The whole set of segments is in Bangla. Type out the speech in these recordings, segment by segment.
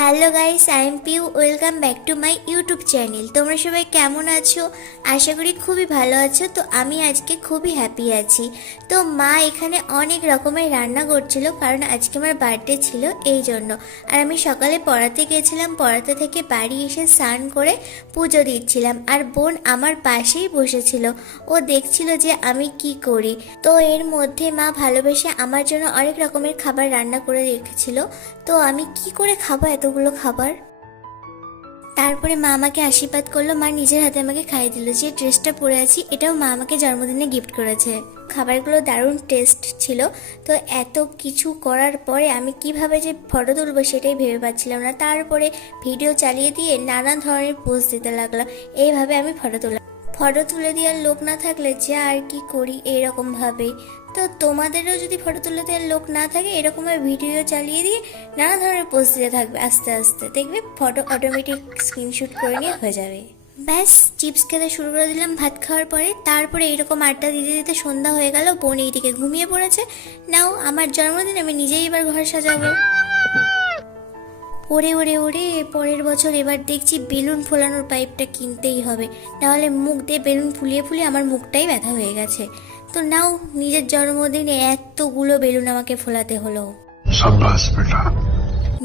Hello guys, I am Piu. Welcome back to my YouTube channel. তোমরা সবাই কেমন আছো? আশা করি খুবই ভালো আছো। তো আমি আজকে খুবই হ্যাপি আছি। তো মা এখানে অনেক রকমের রান্না করছিল, কারণ আজকে আমার বার্থডে ছিল এই জন্য। আর আমি সকালে পড়াতে গেছিলাম, পড়াতে থেকে বাড়ি এসে স্নান করে পুজো দিচ্ছিলাম। আর বোন আমার পাশেই বসেছিল, ও দেখছিল যে আমি কি করি। তো এর মধ্যে মা ভালোবেসে আমার জন্য অনেক রকমের খাবার রান্না করে রেখেছিল। তো আমি কি করে খাবো এতগুলো খাবার? তারপরে মা আমাকে আশীর্বাদ করলো, মা নিজের হাতে আমাকে খাইয়ে দিল। যে ড্রেসটা পরে আছি এটাও মা আমাকে জন্মদিনে গিফট করেছে। খাবারগুলো দারুণ টেস্ট ছিল। তো এত কিছু করার পরে আমি কিভাবে যে ফটো তুলবো সেটাই ভেবে পাচ্ছিলাম না। তারপরে ভিডিও চালিয়ে দিয়ে নানা ধরনের পোজ দিতে লাগলো। এইভাবে আমি ফটো তুলে দেওয়ার লোক না থাকলে যে আর কি করি এরকম ভাবে। তো তোমাদেরও যদি ফটো তুলে দেওয়ার লোক না থাকে, এরকমভাবে ভিডিও চালিয়ে দিয়ে নানা ধরনের পোস্ট দিতে থাকবে। আস্তে আস্তে দেখবে ফটো অটোমেটিক স্ক্রিনশুট করে নিয়ে হয়ে যাবে। ব্যাস, চিপস খেতে শুরু করে দিলাম ভাত খাওয়ার পরে। তারপরে এরকম আড্ডা দিতে দিতে সন্ধ্যা হয়ে গেল। বোন এইদিকে ঘুমিয়ে পড়েছে। নাও, আমার জন্মদিন, আমি নিজেই এবার ঘর সাজাবো। ওরে ওরে ওরে, পরের বছর এবার দেখছি বেলুন ফোলানোর পাইপটা কিনতেই হবে, নাহলে মুখ দিয়ে বেলুন ফুলিয়ে ফুলিয়ে আমার মুখটাই ব্যথা হয়ে গেছে। তো নাও, নিজের জন্মদিনে এতগুলো বেলুন আমাকে ফোলাতে হলো। সাব্বাস বেটা।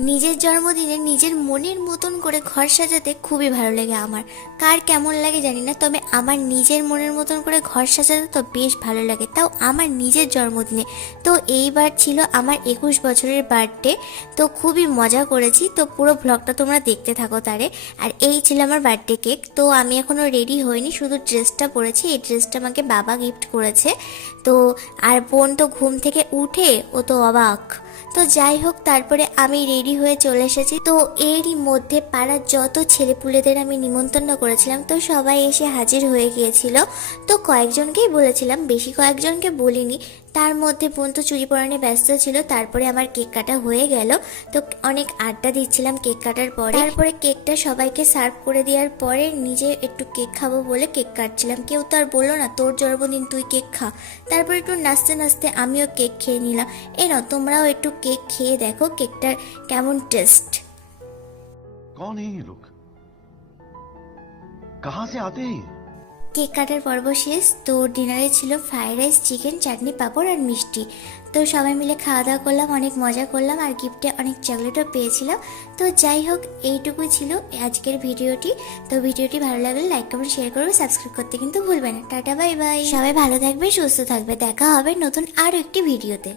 নিজের জন্মদিনে নিজের মনের মতন করে ঘর সাজাতে খুবই ভালো লাগে আমার। কার কেমন লাগে জানি না, তবে আমার নিজের মনের মতন করে ঘর সাজাতে তো বেশ ভালো লাগে, তাও আমার নিজের জন্মদিনে। তো এইবার ছিল আমার 21 বছরের বার্থডে। তো খুবই মজা করেছি। তো পুরো ব্লগটা তোমরা দেখতে থাকো তারে। আর এই ছিল আমার বার্থডে কেক। তো আমি এখনো রেডি হইনি, শুধু ড্রেসটা পরেছি। এই ড্রেসটা আমাকে বাবা গিফট করেছে। তো আর বোন তো ঘুম থেকে উঠে ও তো অবাক। তো যাই হোক, তারপরে আমি রেডি হয়ে চলে এসেছি। তো এরই মধ্যে পাড়ার যত ছেলেপুলেদের আমি নিমন্ত্রণ করেছিলাম, তো সবাই এসে হাজির হয়ে গিয়েছিল। তো কয়েকজনকেই বলেছিলাম, বেশি কয়েকজনকে বলিনি। তার মধ্যে বোন তো চুরি পরানে ব্যস্ত ছিল। তারপরে আমার কেক কাটা হয়ে গেল। তো অনেক আড্ডা দিচ্ছিলাম কেক কাটার পরে। তারপরে কেকটা সবাইকে সার্ভ করে দেওয়ার পরে নিজে একটু কেক খাবো বলে কেক কাটছিলাম। কেউ তো আর বললো না তোর জন্মদিন তুই কেক খা। তারপরে একটু নাচতে নাচতে আমিও কেক খেয়ে নিলাম। এই নাও, তোমরাও একটু কেক খেয়ে দেখো কেকটার কেমন টেস্ট। कौन है ये लोग? कहां से आते हैं? কেক কাটার পর্ব শেষ। তো ডিনারে ছিল ফ্রাইড রাইস, চিকেন, চাটনি, পাঁপড় আর মিষ্টি। তো সবাই মিলে খাওয়া দাওয়া করলাম, অনেক মজা করলাম, আর গিফটে অনেক চকলেটও পেয়েছিলাম। তো যাই হোক, এইটুকুই ছিল আজকের ভিডিওটি। তো ভিডিওটি ভালো লাগলে লাইক কমেন্ট শেয়ার করবে, সাবস্ক্রাইব করতে কিন্তু ভুলবে না। Tata, bye bye. সবাই ভালো থাকবে, সুস্থ থাকবে। দেখা হবে নতুন আরও একটি ভিডিওতে।